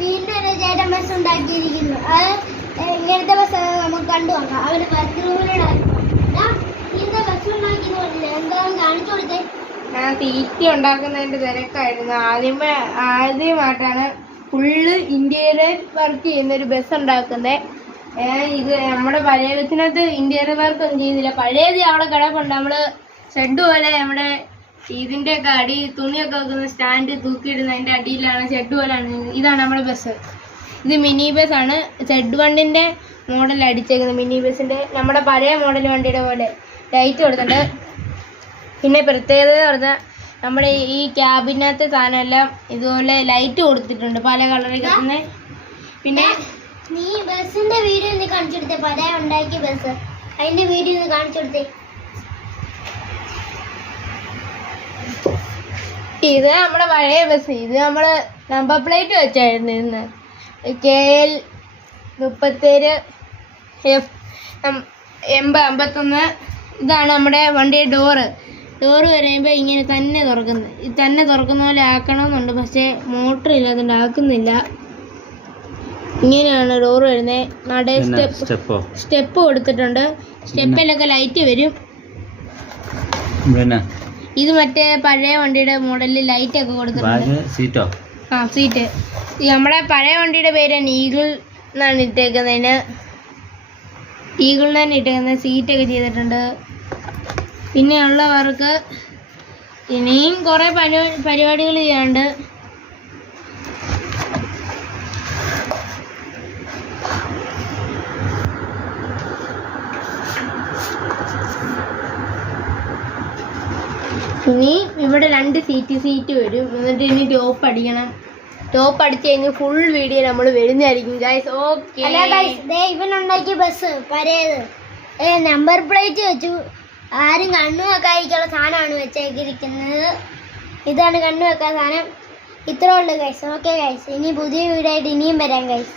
വീണ്ടും ഒരു ചേട്ടൻ ബസ് ഉണ്ടാക്കിയിരിക്കുന്നു. അത് ഇങ്ങനത്തെ ബസ് നമുക്ക് കണ്ടു നോക്കാം. അവര് ബസ് ഉണ്ടാക്കിയെന്ന് എന്താണെന്ന് കാണിച്ചു കൊടുത്തേ. ഞാൻ തീറ്റി ഉണ്ടാക്കുന്നതിന്റെ തിരക്കായിരുന്നു. ആദ്യമായിട്ടാണ് ഫുള്ള് ഇന്റീരിയർ വർക്ക് ചെയ്യുന്ന ഒരു ബസ് ഉണ്ടാക്കുന്നത്. ഇത് നമ്മുടെ പഴയ ബസ്സിനകത്ത് ഇന്റീരിയർ വർക്ക് ഒന്നും ചെയ്യുന്നില്ല. പഴയത് അവിടെ കിടപ്പുണ്ട്. നമ്മള് ഷെഡ് പോലെ നമ്മുടെ ഇതിന്റെ ഒക്കെ അടി തുണിയൊക്കെ വെക്കുന്ന സ്റ്റാൻഡ് തൂക്കിയിടുന്നതിന്റെ അടിയിലാണ് ഷെഡ് പോലെയാണ്. ഇതാണ് നമ്മുടെ ബസ്. ഇത് മിനി ബസ് ആണ്. Z1 model അടിച്ചേക്കുന്നത്. മിനി ബസ്സിന്റെ നമ്മുടെ പഴയ മോഡൽ വണ്ടിയുടെ പോലെ ലൈറ്റ് കൊടുത്തിട്ടുണ്ട്. പിന്നെ പ്രത്യേകത പറഞ്ഞാൽ നമ്മുടെ ഈ ക്യാബിനകത്തെ സാധനമെല്ലാം ഇതുപോലെ ലൈറ്റ് കൊടുത്തിട്ടുണ്ട്, പല കളറിൽ തന്നെ. പിന്നെ നീ ബസ്സിന്റെ വീഡിയോ ഒന്ന് കാണിച്ചു കൊടുത്തേ. പഴയ ഉണ്ടാക്കിയ ബസ് അതിന്റെ വീഡിയോ ഒന്ന് കാണിച്ചു കൊടുത്തേ. ഇത് നമ്മുടെ പഴയ ബസ്. ഇത് നമ്മള് നമ്പർ പ്ലേറ്റ് വെച്ചായിരുന്നു ഇന്ന് KL 37 F8051. ഇതാണ് നമ്മുടെ വണ്ടിയുടെ ഡോറ് വരുമ്പോൾ ഇങ്ങനെ തന്നെ തുറക്കുന്നത്. ഇത് തന്നെ തുറക്കുന്ന പോലെ ആക്കണമെന്നുണ്ട്, പക്ഷേ മോട്ടർ ഇല്ലാത്തതുകൊണ്ട് ആക്കുന്നില്ല. ഇങ്ങനെയാണ് ഡോറ് വരുന്നത്. നട സ്റ്റെപ്പ് കൊടുത്തിട്ടുണ്ട്. സ്റ്റെപ്പിലൊക്കെ ലൈറ്റ് വരും. ഇത് മറ്റേ പഴയ വണ്ടിയുടെ മോഡലിൽ ലൈറ്റ് ഒക്കെ കൊടുത്തിട്ടുണ്ട്. സീറ്റ് നമ്മുടെ പഴയ വണ്ടിയുടെ പേരാണ് ഈഗിൾ എന്നാണ് ഇട്ടേക്കുന്നതിന്. ഈഗിളിന് തന്നെ ഇട്ടേക്കുന്നത്. സീറ്റൊക്കെ ചെയ്തിട്ടുണ്ട്. പിന്നെ ഉള്ളവർക്ക് ഇനിയും കുറേ പരിപാടികൾ ചെയ്യാണ്ട്. ഇനി ഇവിടെ 2 സീറ്റ് വരും. എന്നിട്ട് ഇനി ടോപ്പ് അടിക്കണം. ടോപ്പ് അടിച്ച് കഴിഞ്ഞ് ഫുൾ വീഡിയോ നമ്മൾ വരുന്നതായിരിക്കും ഗൈസ്. ഓക്കെ. ഇവനുണ്ടാക്കിയ ബസ് പഴയത് നമ്പർ പ്ലേറ്റ് വെച്ചു. ആരും കണ്ണു വെക്കാതിരിക്കുള്ള സാധനമാണ് വെച്ചേക്കിരിക്കുന്നത്. ഇതാണ് കണ്ണു വെക്കാൻ സാധനം. ഇത്രേ ഉള്ളു ഗൈസ്. ഓക്കെ ഗൈസ്, ഇനി പുതിയ വീഡിയോ ആയിട്ട് ഇനിയും വരാം ഗൈസ്.